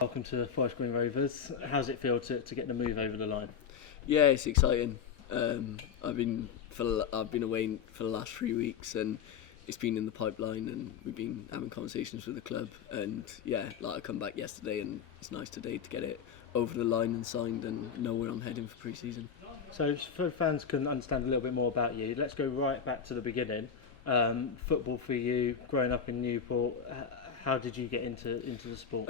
Welcome to Forest Green Rovers. How's it feel to get the move over the line? Yeah, it's exciting. I've been away for the last 3 weeks, and it's been in the pipeline, and we've been having conversations with the club. And yeah, like I come back yesterday, and it's nice today to get it over the line and signed, and know where I'm heading for pre-season. So, for fans can understand a little bit more about you, let's go right back to the beginning. Football for you, growing up in Newport. How did you get into the sport?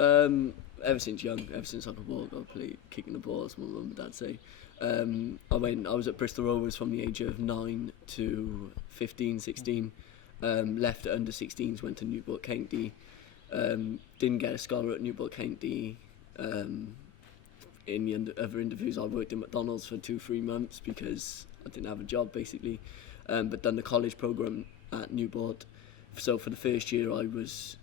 Ever since young, ever since I could walk, I played kicking the ball, as my mum and dad say. I was at Bristol Rovers from the age of 9 to 15, 16. Left at under 16s, went to Newport County. Didn't get a scholar at Newport County. In the other interviews, I worked in McDonald's for 2-3 months because I didn't have a job basically. But done the college program at Newport. So for the first year, I was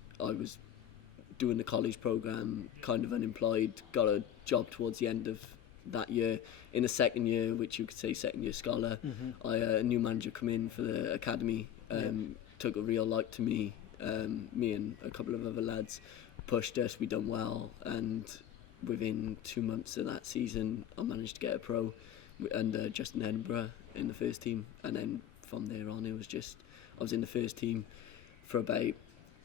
doing the college program, kind of unemployed. Got a job towards the end of that year. In the second year, which you could say second year scholar, a new manager come in for the academy. Took a real like to me. Me and a couple of other lads pushed us. We done well, and within 2 months of that season, I managed to get a pro under Justin Edinburgh in the first team, and then from there on, I was in the first team for about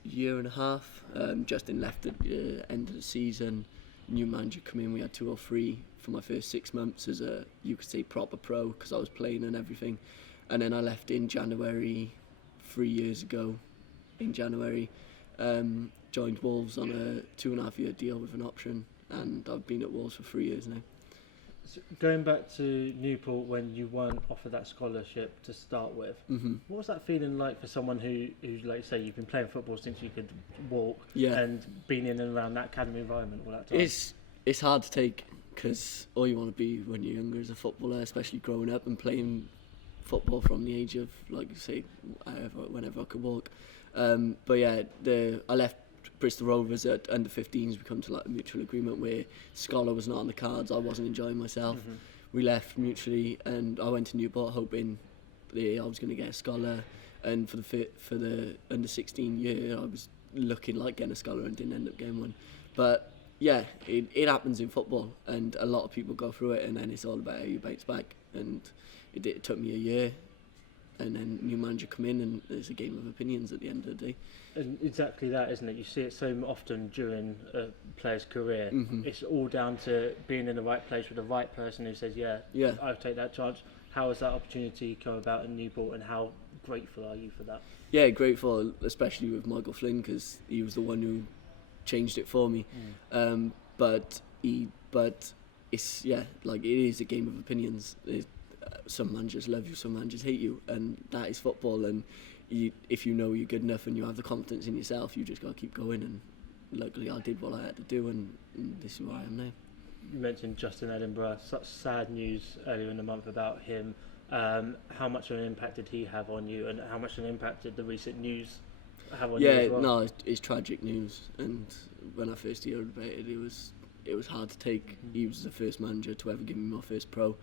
year and a half. Justin left at the end of the season. New manager come in. We had 2 or 3 for my first 6 months as a, you could say, proper pro, because I was playing and everything. And then I left in January 3 years ago. In January, joined Wolves on a 2.5-year deal with an option, and I've been at Wolves for 3 years now. So going back to Newport when you weren't offered that scholarship to start with, what was that feeling like for someone who, like say, you've been playing football since you could walk, and been in and around that academy environment all that time? It's hard to take, because all you want to be when you're younger is a footballer, especially growing up and playing football from the age of, like you say, whenever I could walk. But yeah, I left Bristol Rovers at under 15s. We come to like a mutual agreement where scholar was not on the cards. I wasn't enjoying myself. We left mutually, and I went to Newport hoping I was going to get a scholar. And for the under 16 year, I was looking like getting a scholar and didn't end up getting one. But yeah, it happens in football, and a lot of people go through it, and then it's all about how you bounce back. And it took me a year, and then new manager come in, and there's a game of opinions at the end of the day. And exactly that, isn't it? You see it so often during a player's career. It's all down to being in the right place with the right person who says, yeah, I'll take that chance. How has that opportunity come about in Newport, and how grateful are you for that? Yeah, grateful, especially with Michael Flynn, because he was the one who changed it for me. But it's like it is a game of opinions. Some managers love you, some managers hate you, and that is football. And if you know you're good enough and you have the confidence in yourself, you just got to keep going. And luckily I did what I had to do, and this is where I am now. You mentioned Justin Edinburgh, such sad news earlier in the month about him. How much of an impact did he have on you, and how much of an impact did the recent news have on you as well? No, it's tragic news, and when I first heard about it, it was hard to take. He was the first manager to ever give me my first pro,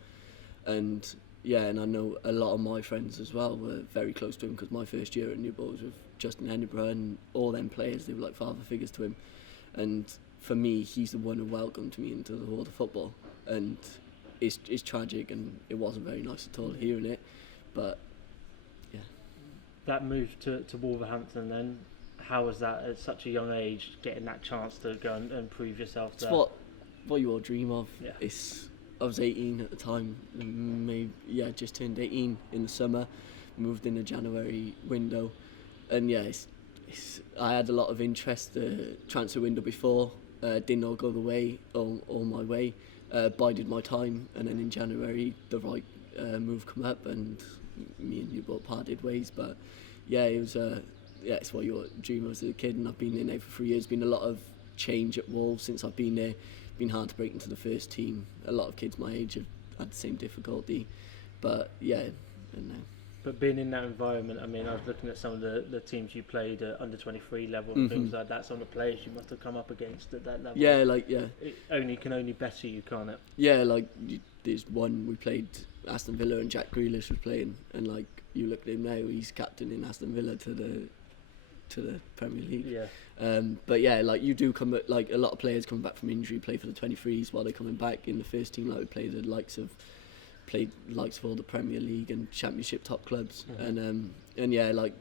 and I know a lot of my friends as well were very close to him, because my first year at Newport was with Justin Edinburgh, and all them players, they were like father figures to him. And for me, he's the one who welcomed me into the world of football, and it's tragic, and it wasn't very nice at all hearing it, but yeah. That move to Wolverhampton then, how was that at such a young age, getting that chance to go and prove yourself there? It's what you all dream of. Yeah. I was 18 at the time, just turned 18 in the summer, moved in the January window, and I had a lot of interest. The transfer window before didn't all go all my way, bided my time, and then in January the right move come up, and me and Newport parted ways. But it was it's what you dream of as a kid, and I've been in there for 3 years. Been a lot of change at Wolves since I've been there. Been hard to break into the first team. A lot of kids my age have had the same difficulty, but But being in that environment, I mean, I was looking at some of the teams you played at under 23 level and things like that. Some of the players you must have come up against at that level. It can only better you, can't it? There's one we played, Aston Villa, and Jack Grealish was playing, and like you look at him now, he's captain in Aston Villa to to the Premier League. Yeah. But yeah, like you do come like a lot of players coming back from injury play for the 23s while they're coming back in the first team. Like we play the likes of all the Premier League and Championship top clubs, and yeah, like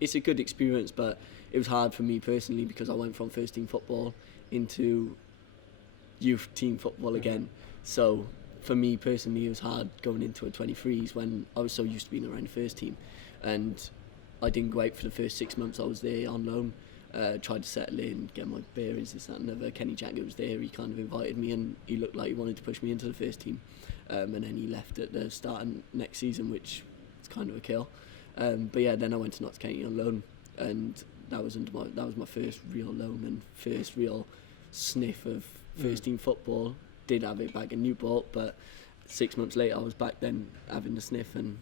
it's a good experience, but it was hard for me personally because I went from first team football into youth team football again. So for me personally, it was hard going into a 23s when I was so used to being around the first team, and I didn't go out for the first 6 months I was there on loan. Tried to settle in, get my bearings, this, that and other. Kenny Jagger was there, he kind of invited me and he looked like he wanted to push me into the first team, and then he left at the start of next season, which is kind of a kill. But yeah, then I went to Notts County on loan, and that was my first real loan and first real sniff of first team football. Did have it back in Newport, but 6 months later I was back then having the sniff, and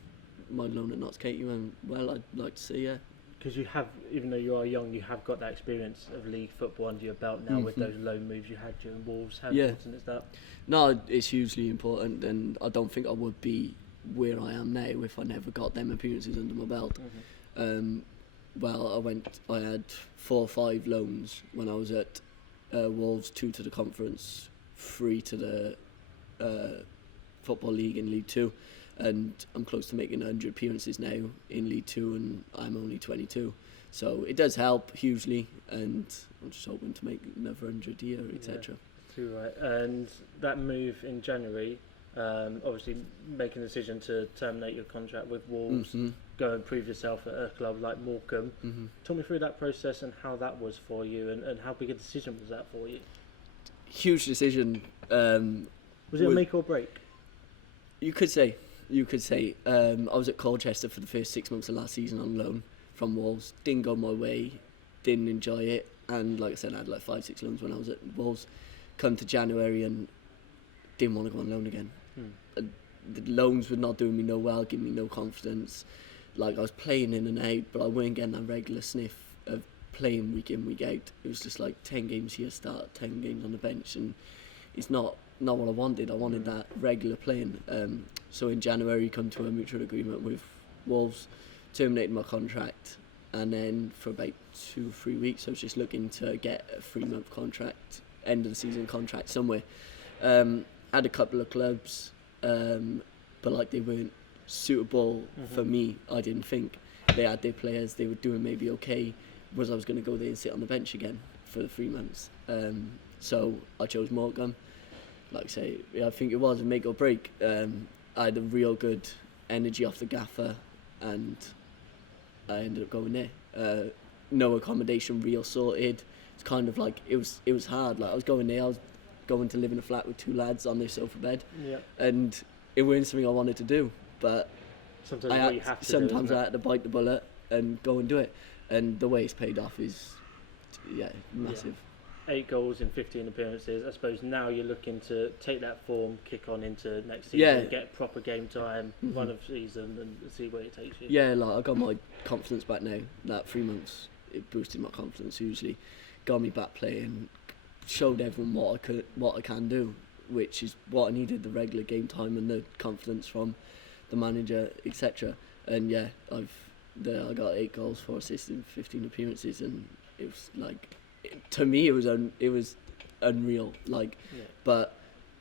my loan at Notts County went well, I'd like to say, yeah. Because you have, even though you are young, you have got that experience of league football under your belt now with those loan moves you had during Wolves. How important is that? No, it's hugely important, and I don't think I would be where I am now if I never got them appearances under my belt. Well, I had 4 or 5 loans when I was at Wolves, 2 to the Conference, 3 to the Football League in League 2, and I'm close to making 100 appearances now in League 2, and I'm only 22. So it does help hugely, and I'm just hoping to make another 100 a year, etc. Too right. And that move in January, obviously making the decision to terminate your contract with Wolves, go and prove yourself at a club like Morecambe. Talk me through that process and how that was for you, and how big a decision was that for you? Huge decision. Was it a make or break? You could say. I was at Colchester for the first 6 months of last season on loan from Wolves. Didn't go my way, didn't enjoy it, and like I said, I had like 5-6 loans when I was at Wolves. Come to January and didn't want to go on loan again. The loans were not doing me no well, giving me no confidence. Like I was playing in and out, but I weren't getting that regular sniff of playing week in, week out. It was just like 10 games here start, 10 games on the bench, and it's not what I wanted. I wanted that regular playing. So in January, come to a mutual agreement with Wolves, terminated my contract, and then for about 2 or 3 weeks, I was just looking to get a 3-month contract, end of the season contract somewhere. Had a couple of clubs, but like they weren't suitable for me. I didn't think they had their players. They were doing maybe okay. I was going to go there and sit on the bench again for the 3 months. So I chose Morecambe. Like I say, I think it was a make or break. I had a real good energy off the gaffer, and I ended up going there. No accommodation, real sorted. It's kind of like it was hard. Like I was going there, I was going to live in a flat with 2 lads on their sofa bed, and it wasn't something I wanted to do. But sometimes I had to bite the bullet and go and do it. And the way it's paid off is, massive. 8 goals in 15 appearances. I suppose now you're looking to take that form, kick on into next season, get proper game time, run of season, and see where it takes you. Yeah, like I got my confidence back now. That 3 months, it boosted my confidence hugely, got me back playing, showed everyone what I can do, which is what I needed: the regular game time and the confidence from the manager, etc. And I got 8 goals, 4 assists in 15 appearances, and it was like, to me, it was unreal. Like, but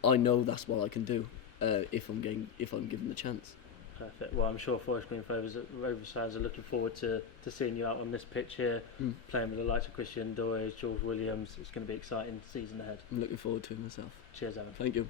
I know that's what I can do if I'm given the chance. Perfect. Well, I'm sure Forest Green Rovers fans are looking forward to seeing you out on this pitch here, playing with the likes of Christian Doyle, George Williams. It's going to be an exciting season ahead. I'm looking forward to it myself. Cheers, Aaron. Thank you.